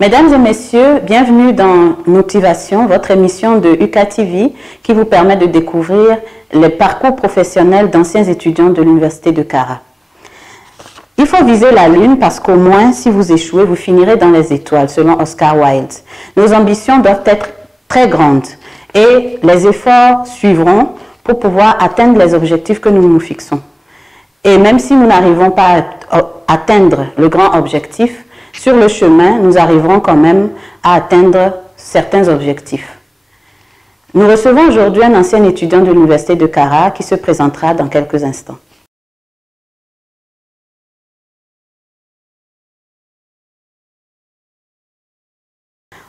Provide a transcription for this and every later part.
Mesdames et messieurs, bienvenue dans Motivation, votre émission de UKTV qui vous permet de découvrir les parcours professionnels d'anciens étudiants de l'Université de Kara. Il faut viser la lune parce qu'au moins, si vous échouez, vous finirez dans les étoiles, selon Oscar Wilde. Nos ambitions doivent être très grandes et les efforts suivront pour pouvoir atteindre les objectifs que nous nous fixons. Et même si nous n'arrivons pas à atteindre le grand objectif, sur le chemin, nous arriverons quand même à atteindre certains objectifs. Nous recevons aujourd'hui un ancien étudiant de l'Université de Kara qui se présentera dans quelques instants.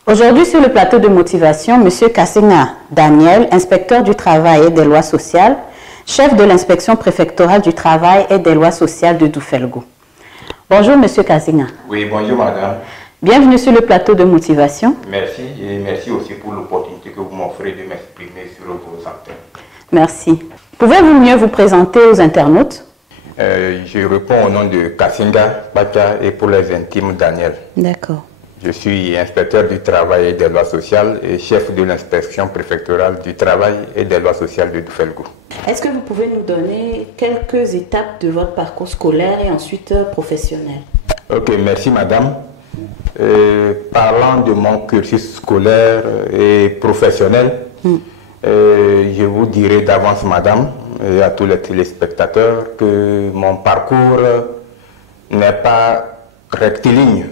Aujourd'hui, sur le plateau de motivation, M. Kasinga Daniel, inspecteur du travail et des lois sociales, chef de l'inspection préfectorale du travail et des lois sociales de Doufelgo. Bonjour, M. Kasinga. Oui, bonjour, madame. Bienvenue sur le plateau de motivation. Merci et merci aussi pour l'opportunité que vous m'offrez de m'exprimer sur vos antennes. Merci. Pouvez-vous mieux vous présenter aux internautes? Je réponds au nom de Kasinga Bacha et pour les intimes Daniel. D'accord. Je suis inspecteur du travail et des lois sociales et chef de l'inspection préfectorale du travail et des lois sociales de Doufelgo. Est-ce que vous pouvez nous donner quelques étapes de votre parcours scolaire et ensuite professionnel? Ok, merci madame. Parlant de mon cursus scolaire et professionnel, je vous dirai d'avance madame et à tous les téléspectateurs que mon parcours n'est pas rectiligne.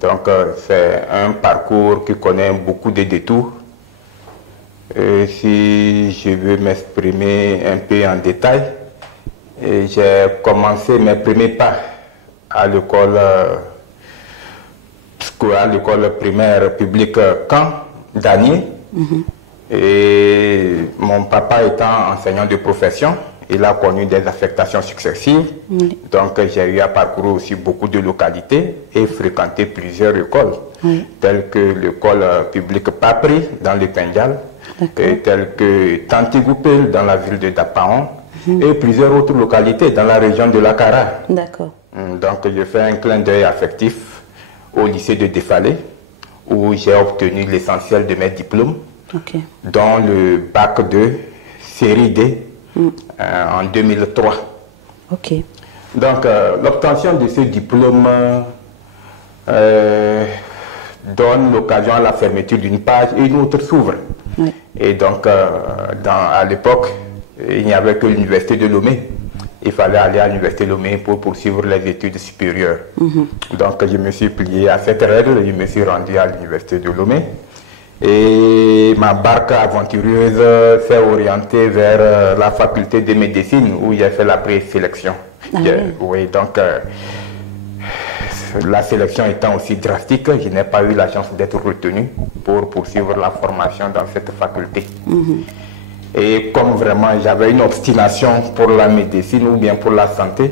Donc c'est un parcours qui connaît beaucoup de détours. Si je veux m'exprimer un peu en détail, j'ai commencé mes premiers pas à l'école primaire publique Caen d'Anier. Et mon papa étant enseignant de profession, il a connu des affectations successives. Donc j'ai eu à parcourir aussi beaucoup de localités et fréquenter plusieurs écoles, telles que l'école publique Papri dans le Pendjal, telles que Tantigoupel dans la ville de Dapaon et plusieurs autres localités dans la région de la Kara. D'accord. Donc je fais un clin d'œil affectif au lycée de Défalé où j'ai obtenu l'essentiel de mes diplômes, dont le bac de série D en 2003. Donc l'obtention de ce diplôme donne l'occasion à la fermeture d'une page et une autre s'ouvre. Et donc à l'époque, il n'y avait que l'université de Lomé. Il fallait aller à l'université de Lomé pour poursuivre les études supérieures. Donc je me suis plié à cette règle et je me suis rendu à l'université de Lomé. Et ma barque aventureuse s'est orientée vers la faculté de médecine où j'ai fait la présélection. Oui, donc la sélection étant aussi drastique, je n'ai pas eu la chance d'être retenu pour poursuivre la formation dans cette faculté. Et comme vraiment j'avais une obstination pour la médecine ou bien pour la santé,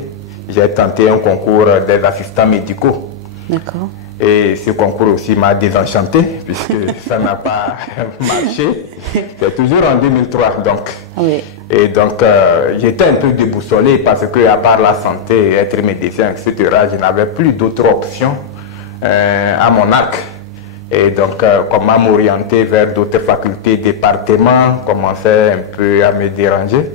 j'ai tenté un concours des assistants médicaux. D'accord. Et ce concours aussi m'a désenchanté puisque ça n'a pas marché. C'est toujours en 2003 donc. Et donc j'étais un peu déboussolé parce que à part la santé, être médecin, etc., je n'avais plus d'autres options à mon arc. Et donc comment m'orienter vers d'autres facultés, départements, commençait un peu à me déranger.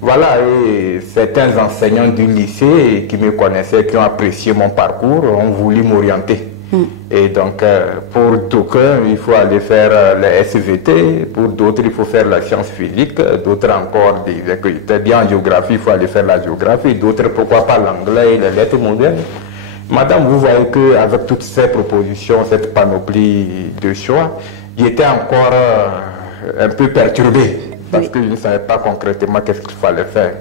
Voilà, et certains enseignants du lycée qui me connaissaient, qui ont apprécié mon parcours, ont voulu m'orienter. Et donc, pour d'aucuns, il faut aller faire les SVT, pour d'autres, il faut faire la science physique, d'autres encore disaient que j'étais bien en géographie, il faut aller faire la géographie, d'autres, pourquoi pas l'anglais et les lettres modernes. Madame, vous voyez qu'avec toutes ces propositions, cette panoplie de choix, j'étais encore un peu perturbé. Parce que je ne savais pas concrètement qu'est-ce qu'il fallait faire.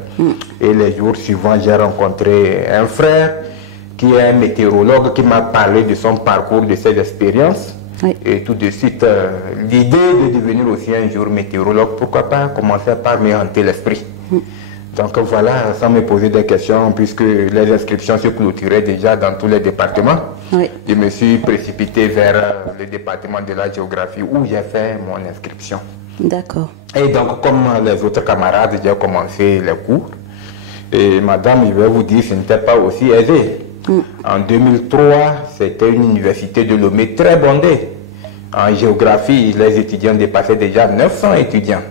Et les jours suivants, j'ai rencontré un frère qui est un météorologue qui m'a parlé de son parcours, de ses expériences. Et tout de suite, l'idée de devenir aussi un jour météorologue, pourquoi pas commencer par me hanter l'esprit. Donc voilà, sans me poser des questions, puisque les inscriptions se clôturaient déjà dans tous les départements, je me suis précipité vers le département de la géographie où j'ai fait mon inscription. D'accord. Et donc, comme les autres camarades, j'ai commencé les cours. Et madame, je vais vous dire, ce n'était pas aussi aisé. En 2003, c'était une université de Lomé très bondée. En géographie, les étudiants dépassaient déjà 900 étudiants.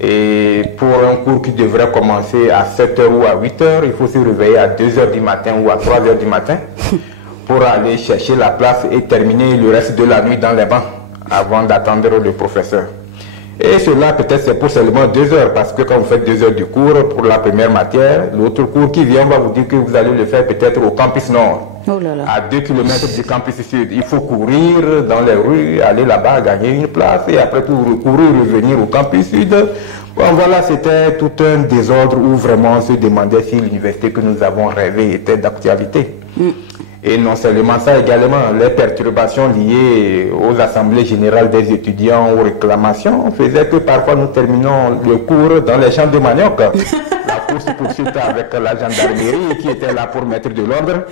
Et pour un cours qui devrait commencer à 7 h ou à 8 h, il faut se réveiller à 2 h du matin ou à 3 h du matin pour aller chercher la place et terminer le reste de la nuit dans les bancs avant d'attendre le professeur. Et cela, peut-être, c'est pour seulement 2 heures, parce que quand vous faites 2 heures de cours pour la première matière, l'autre cours qui vient va vous dire que vous allez le faire peut-être au campus nord, à 2 km du campus sud. Il faut courir dans les rues, aller là-bas, gagner une place, et après tout, courir, revenir au campus sud. Bon, voilà, c'était tout un désordre où vraiment on se demandait si l'université que nous avons rêvée était d'actualité. Et non seulement ça, également, les perturbations liées aux assemblées générales des étudiants, aux réclamations, faisaient que parfois nous terminons le cours dans les champs de manioc. La course-poursuite avec la gendarmerie qui était là pour mettre de l'ordre.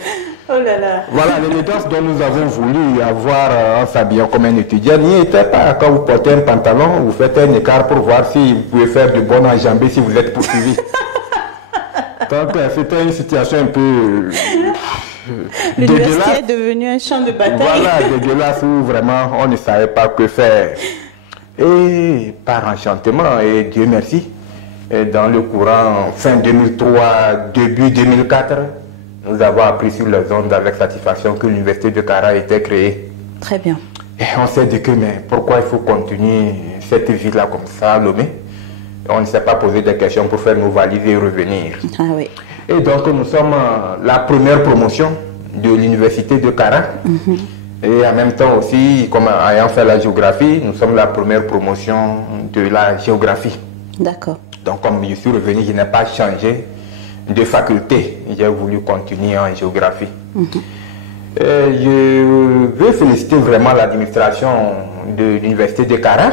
Oh là là. Voilà, l'élégance dont nous avons voulu avoir en s'habillant comme un étudiant n'y était pas. Quand vous portez un pantalon, vous faites un écart pour voir si vous pouvez faire de bonnes enjambées si vous êtes poursuivi. Donc c'était une situation un peu... L'université est devenue un champ de bataille. Voilà, dégueulasse où vraiment on ne savait pas que faire. Et par enchantement, et Dieu merci, dans le courant fin 2003, début 2004, nous avons appris sur les ondes avec satisfaction que l'université de Kara était créée. Très bien. Et on s'est dit que, mais pourquoi il faut continuer cette vie-là comme ça, Lomé? On ne s'est pas posé des questions pour faire nos valises et revenir. Ah oui. Et donc nous sommes la première promotion de l'université de Kara. Et en même temps aussi, comme ayant fait la géographie, nous sommes la première promotion de la géographie. D'accord. Donc comme je suis revenu, je n'ai pas changé de faculté. J'ai voulu continuer en géographie. Je veux féliciter vraiment l'administration de l'université de Kara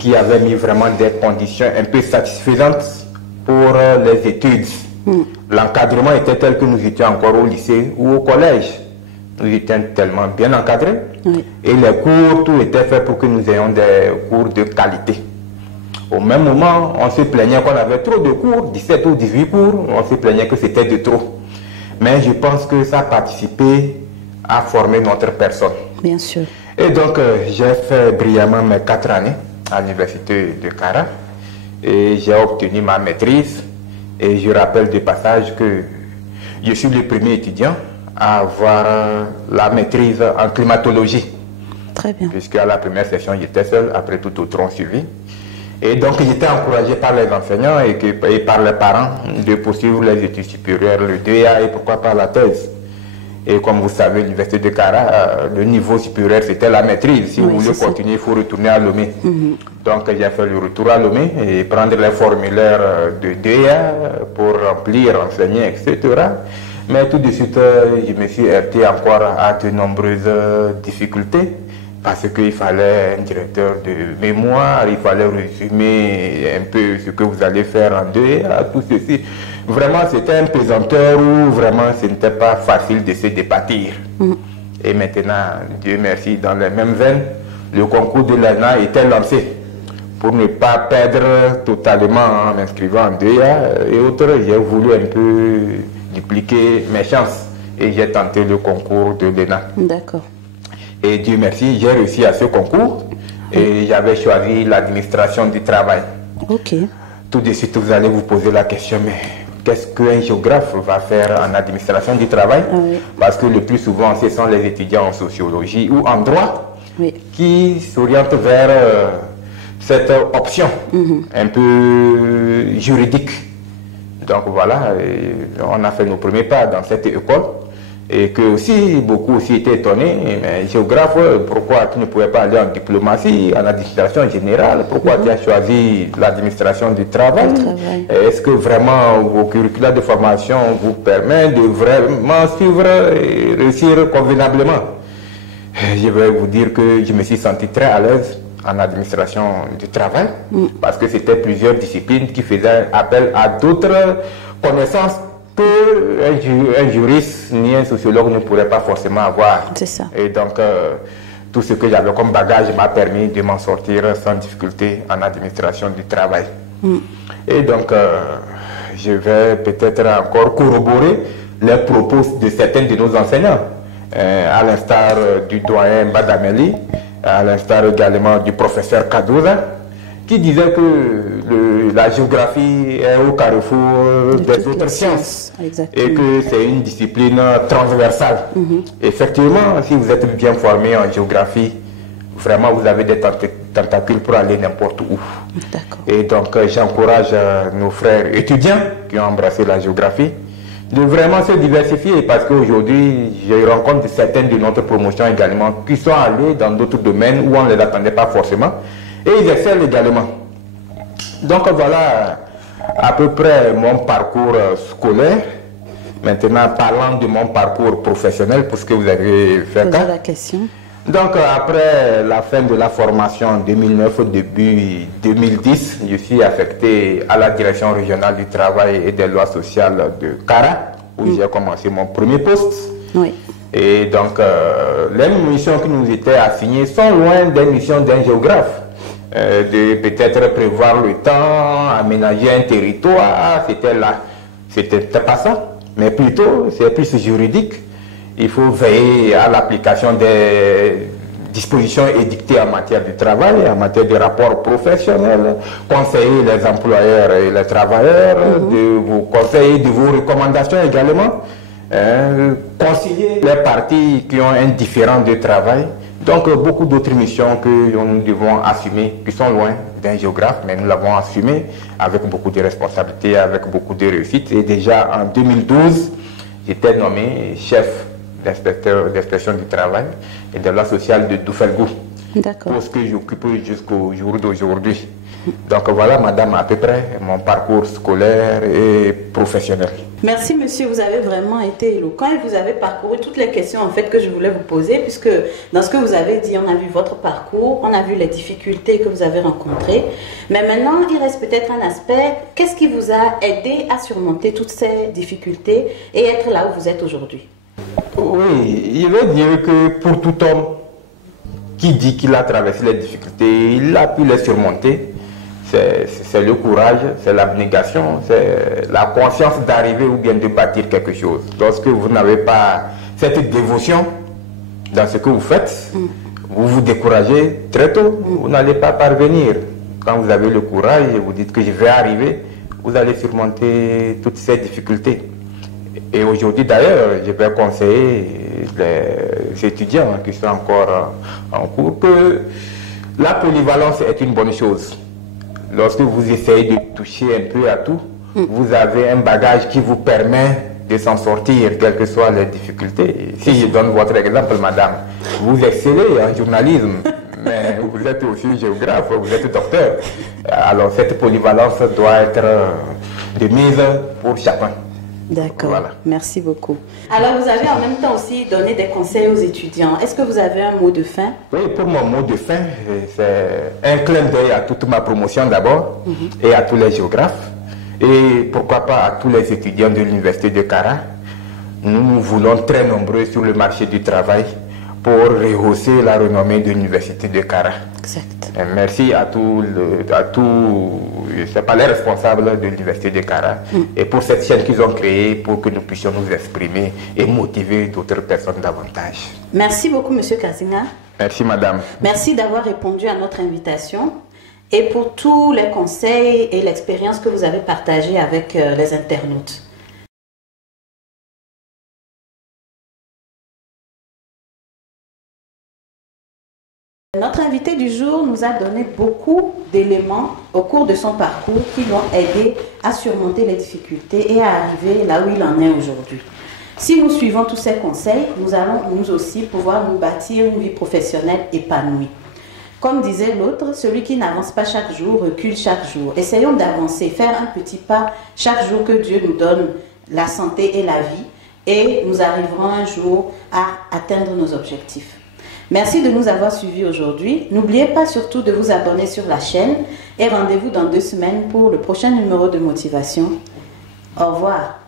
qui avait mis vraiment des conditions un peu satisfaisantes pour les études. L'encadrement était tel que nous étions encore au lycée ou au collège. Nous étions tellement bien encadrés. Et les cours, tout était fait pour que nous ayons des cours de qualité. Au même moment, on se plaignait qu'on avait trop de cours, 17 ou 18 cours, on se plaignait que c'était de trop. Mais je pense que ça a participé à former notre personne. Bien sûr. Et donc, j'ai fait brillamment mes 4 années à l'université de Kara et j'ai obtenu ma maîtrise. Et je rappelle de passage que je suis le premier étudiant à avoir la maîtrise en climatologie. Très bien. Puisqu'à la première session, j'étais seul, après tout autres ont suivi. Et donc, j'étais encouragé par les enseignants et par les parents de poursuivre les études supérieures, le DEA et pourquoi pas la thèse. Et comme vous savez, l'université de Kara, le niveau supérieur, c'était la maîtrise. Si vous voulez continuer, il faut retourner à Lomé. Donc, j'ai fait le retour à Lomé et prendre les formulaires de DEA pour remplir, enseigner, etc. Mais tout de suite, je me suis heurté encore à de nombreuses difficultés parce qu'il fallait un directeur de mémoire, il fallait résumer un peu ce que vous allez faire en DEA, tout ceci. Vraiment, c'était un pesanteur où vraiment ce n'était pas facile de se départir. Et maintenant, Dieu merci, dans les mêmes veines, le concours de l'ENA était lancé. Pour ne pas perdre totalement en m'inscrivant en DEA et autres, j'ai voulu un peu dupliquer mes chances et j'ai tenté le concours de l'ENA. D'accord. Et Dieu merci, j'ai réussi à ce concours et j'avais choisi l'administration du travail. Ok. Tout de suite, vous allez vous poser la question, mais qu'est-ce qu'un géographe va faire en administration du travail? Parce que le plus souvent, ce sont les étudiants en sociologie ou en droit qui s'orientent vers cette option un peu juridique. Donc voilà, on a fait nos premiers pas dans cette école. Et que aussi, beaucoup aussi étaient étonnés, mais géographe, pourquoi tu ne pouvais pas aller en diplomatie, en administration générale, pourquoi tu as choisi l'administration du travail? Est-ce que vraiment vos curricula de formation vous permettent de vraiment suivre et réussir convenablement? Je vais vous dire que je me suis senti très à l'aise en administration du travail, parce que c'était plusieurs disciplines qui faisaient appel à d'autres connaissances qu'un juriste ni un sociologue ne pourrait pas forcément avoir. C'est ça. Et donc, tout ce que j'avais comme bagage m'a permis de m'en sortir sans difficulté en administration du travail. Et donc, je vais peut-être encore corroborer les propos de certains de nos enseignants, à l'instar du doyen Badameli, à l'instar également du professeur Kadouza, qui disait que la géographie est au carrefour des autres sciences. Exactement. Et que c'est une discipline transversale. Effectivement, si vous êtes bien formé en géographie, vraiment vous avez des tentacules pour aller n'importe où. Et donc j'encourage nos frères étudiants qui ont embrassé la géographie de vraiment se diversifier, parce qu'aujourd'hui je rencontre certaines de notre promotion également qui sont allés dans d'autres domaines où on ne les attendait pas forcément. Et ils excellent également. Donc voilà à peu près mon parcours scolaire. Maintenant, parlant de mon parcours professionnel, pour ce que vous avez fait la question. Donc après la fin de la formation en 2009, au début 2010, je suis affecté à la direction régionale du travail et des lois sociales de Kara, où j'ai commencé mon premier poste. Oui. Et donc les missions qui nous étaient assignées sont loin des missions d'un géographe. De peut-être prévoir le temps, aménager un territoire, c'était pas ça, mais plutôt c'est plus juridique. Il faut veiller à l'application des dispositions édictées en matière de travail, en matière de rapports professionnels, conseiller les employeurs et les travailleurs, de vous conseiller de vos recommandations également, concilier les parties qui ont un différend de travail. Donc beaucoup d'autres missions que nous devons assumer, qui sont loin d'un géographe, mais nous l'avons assumé avec beaucoup de responsabilités, avec beaucoup de réussite. Et déjà en 2012, j'étais nommé chef d'inspection du travail et de la sociale de Doufelgou. D'accord. Pour ce que j'occupe jusqu'au jour d'aujourd'hui. Donc voilà, madame, à peu près mon parcours scolaire et professionnel. Merci, monsieur. Vous avez vraiment été éloquent et vous avez parcouru toutes les questions en fait que je voulais vous poser, puisque dans ce que vous avez dit, on a vu votre parcours, on a vu les difficultés que vous avez rencontrées. Mais maintenant, il reste peut-être un aspect. Qu'est-ce qui vous a aidé à surmonter toutes ces difficultés et être là où vous êtes aujourd'hui? Oui, il veut dire que pour tout homme qui dit qu'il a traversé les difficultés, il a pu les surmonter. C'est le courage, c'est l'abnégation, c'est la conscience d'arriver ou bien de bâtir quelque chose. Lorsque vous n'avez pas cette dévotion dans ce que vous faites, vous vous découragez très tôt, vous n'allez pas parvenir. Quand vous avez le courage et vous dites que je vais arriver, vous allez surmonter toutes ces difficultés. Et aujourd'hui d'ailleurs, je vais conseiller les étudiants qui sont encore en cours que la polyvalence est une bonne chose. Lorsque vous essayez de toucher un peu à tout, vous avez un bagage qui vous permet de s'en sortir, quelles que soient les difficultés. Si je donne votre exemple, madame, vous excellez en journalisme, mais vous êtes aussi géographe, vous êtes docteur. Alors cette polyvalence doit être de mise pour chacun. D'accord, voilà. Merci beaucoup. Alors vous avez en même temps aussi donné des conseils aux étudiants. Est-ce que vous avez un mot de fin? Oui, pour mon mot de fin, c'est un clin d'œil à toute ma promotion d'abord et à tous les géographes et pourquoi pas à tous les étudiants de l'université de Kara. Nous voulons très nombreux sur le marché du travail pour rehausser la renommée de l'université de Kara. Exact. Et merci à tous, je ne sais pas, les responsables de l'université de Kara et pour cette chaîne qu'ils ont créée pour que nous puissions nous exprimer et motiver d'autres personnes davantage. Merci beaucoup, monsieur Kazinga. Merci, madame. Merci d'avoir répondu à notre invitation et pour tous les conseils et l'expérience que vous avez partagée avec les internautes. Notre invité du jour nous a donné beaucoup d'éléments au cours de son parcours qui l'ont aidé à surmonter les difficultés et à arriver là où il en est aujourd'hui. Si nous suivons tous ces conseils, nous allons nous aussi pouvoir nous bâtir une vie professionnelle épanouie. Comme disait l'autre, celui qui n'avance pas chaque jour recule chaque jour. Essayons d'avancer, faire un petit pas chaque jour que Dieu nous donne la santé et la vie et nous arriverons un jour à atteindre nos objectifs. Merci de nous avoir suivis aujourd'hui. N'oubliez pas surtout de vous abonner sur la chaîne et rendez-vous dans 2 semaines pour le prochain numéro de motivation. Au revoir.